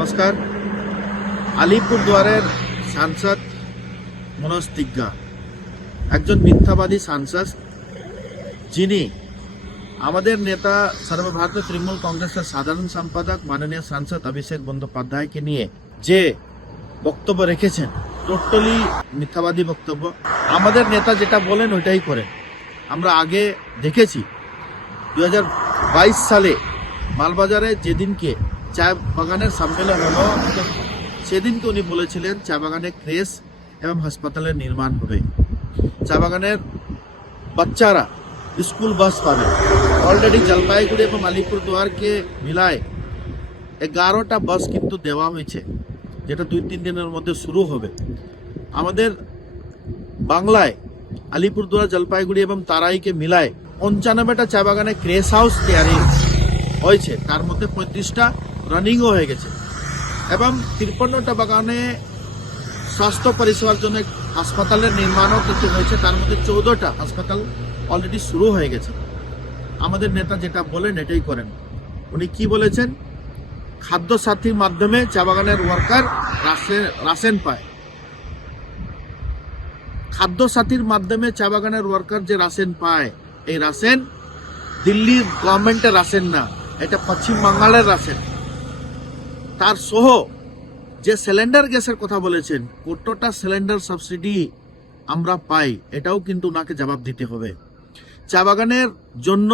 নমস্কার। আলিপুরদুয়ারের সাংসদ মনোজ তিগ্গা একজন মিথ্যাবাদী সাংসদ, যিনি আমাদের নেতা সর্বভারতীয় তৃণমূল কংগ্রেসের সাধারণ সম্পাদক মাননীয় সাংসদ অভিষেক বন্দ্যোপাধ্যায়কে নিয়ে যে বক্তব্য রেখেছেন, টোটালি মিথ্যাবাদী বক্তব্য। আমাদের নেতা যেটা বলেন ওইটাই করেন। আমরা আগে দেখেছি 2022 সালে মালবাজারে যেদিনকে চা বাগানের সম্মেলন হলো, সেদিনকে উনি বলেছিলেন চা বাগানে ক্রেশ এবং হাসপাতালের নির্মাণ হবে, চা বাগানের বাচ্চারা স্কুল বাস পাবে। অলরেডি জলপাইগুড়ি এবং আলিপুরদুয়ারকে মিলায় 11টা বাস কিন্তু দেওয়া হয়েছে, যেটা 2-3 দিনের মধ্যে শুরু হবে। আমাদের বাংলায় আলিপুরদুয়ার, জলপাইগুড়ি এবং তারাইকে মিলায় 95টা চা বাগানে ক্রেশ হাউস তৈরি হয়েছে, তার মধ্যে 35টা রানিংও হয়ে গেছে এবং 53টা বাগানে স্বাস্থ্য পরিষেবার জন্য হাসপাতালের নির্মাণও কিন্তু হয়েছে, তার মধ্যে 14টা হাসপাতাল অলরেডি শুরু হয়ে গেছে। আমাদের নেতা যেটা বলেন এটাই করেন। উনি কি বলেছেন? খাদ্য সাথীর মাধ্যমে চা বাগানের ওয়ার্কার রাশন পায়। খাদ্য সাথীর মাধ্যমে চা বাগানের ওয়ার্কার যে রাশন পায়, এই রাশন দিল্লির গভর্নমেন্টের রাশন না, এটা পশ্চিম বাংলার রাশন। তার সহ যে সিলিন্ডার গ্যাসের কথা বলেছেন, কতটা সিলিন্ডার সাবসিডি আমরা পাই, এটাও কিন্তু ওনাকে জবাব দিতে হবে। চা বাগানের জন্য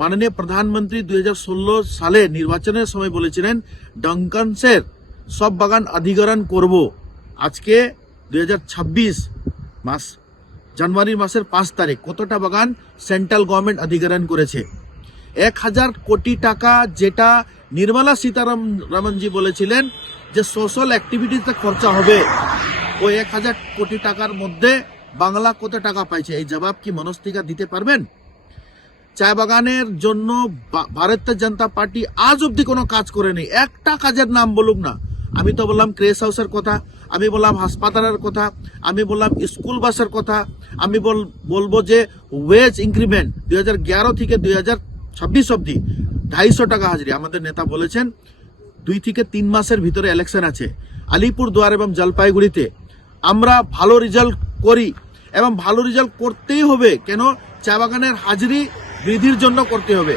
মাননীয় প্রধানমন্ত্রী 2016 সালে নির্বাচনের সময় বলেছিলেন ডঙ্কানসের সব বাগান অধিগ্রহণ করব। আজকে 2026 মাস, জানুয়ারি মাসের 5 তারিখ, কতটা বাগান সেন্ট্রাল গভর্নমেন্ট অধিগ্রহণ করেছে? 1000 কোটি টাকা, যেটা নির্মলা সীতারামনজি বলেছিলেন যে সোশ্যাল অ্যাক্টিভিটিতে খরচা হবে, ওই 1000 কোটি টাকার মধ্যে বাংলা কত টাকা পাইছে? এই জবাব কি মনোজ তিগ্গা দিতে পারবেন? চা বাগানের জন্য ভারতীয় জনতা পার্টি আজ অব্দি কোনো কাজ করেনি। একটা কাজের নাম বলুক না। আমি তো বললাম ক্রেশ হাউসের কথা, আমি বললাম হাসপাতালের কথা, আমি বললাম স্কুল বাসের কথা, আমি বলবো যে ওয়েজ ইনক্রিমেন্ট 2011 থেকে 2026 অব্দি 250 টাকা হাজিরি। আমাদের নেতা বলেছেন 2 থেকে 3 মাসের ভিতরে ইলেকশন আছে। আলিপুরদুয়ার এবং জলপাইগুড়িতে আমরা ভালো রেজাল্ট করি এবং ভালো রেজাল্ট করতেই হবে। কেন? চা বাগানের হাজিরি বৃদ্ধির জন্য করতে হবে।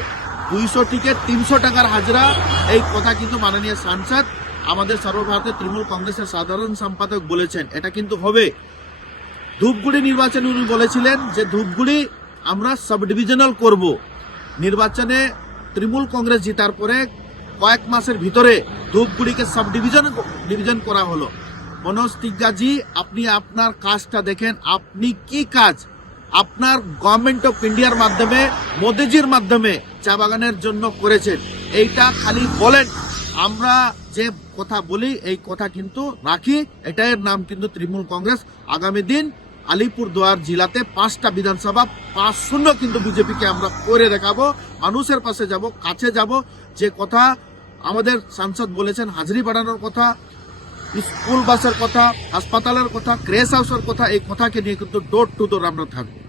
200 থেকে 300 টাকার হাজরা, এই কথা কিন্তু মাননীয় সাংসদ আমাদের সর্বভারতীয় তৃণমূল কংগ্রেসের সাধারণ সম্পাদক বলেছেন, এটা কিন্তু হবে। ধূপগুড়ি নির্বাচনে উনি বলেছিলেন যে ধূপগুড়ি আমরা সাব ডিভিশনাল করব। নির্বাচনে তৃণমূল কংগ্রেস জিতার পরে কয়েক মাসের ভিতরে ধূপগুড়িকে সাব ডিভিশন করা হলো। মনোজ তিগ্গাজি, আপনি আপনার কাজটা দেখেন, আপনি কি কাজ আপনার গভর্নমেন্ট অফ ইন্ডিয়ার মাধ্যমে, মোদিজির মাধ্যমে চা বাগানের জন্য করেছেন, এইটা খালি বলেন। আমরা যে কথা বলি এই কথা কিন্তু রাখি, এটার নাম কিন্তু তৃণমূল কংগ্রেস। আগামী দিন আলিপুরদুয়ার জেলাতে 5টা বিধানসভা 5-0 কিন্তু বিজেপিকে আমরা করে দেখাবো। মানুষের পাশে যাব, কাছে যাব। যে কথা আমাদের সাংসদ বলেছেন, হাজিরি বাড়ানোর কথা, স্কুল বাসের কথা, হাসপাতালের কথা, ক্রেশ হাউসের কথা, এই কথাকে নিয়ে কিন্তু ডোর টু ডোর আমরা থাকবো।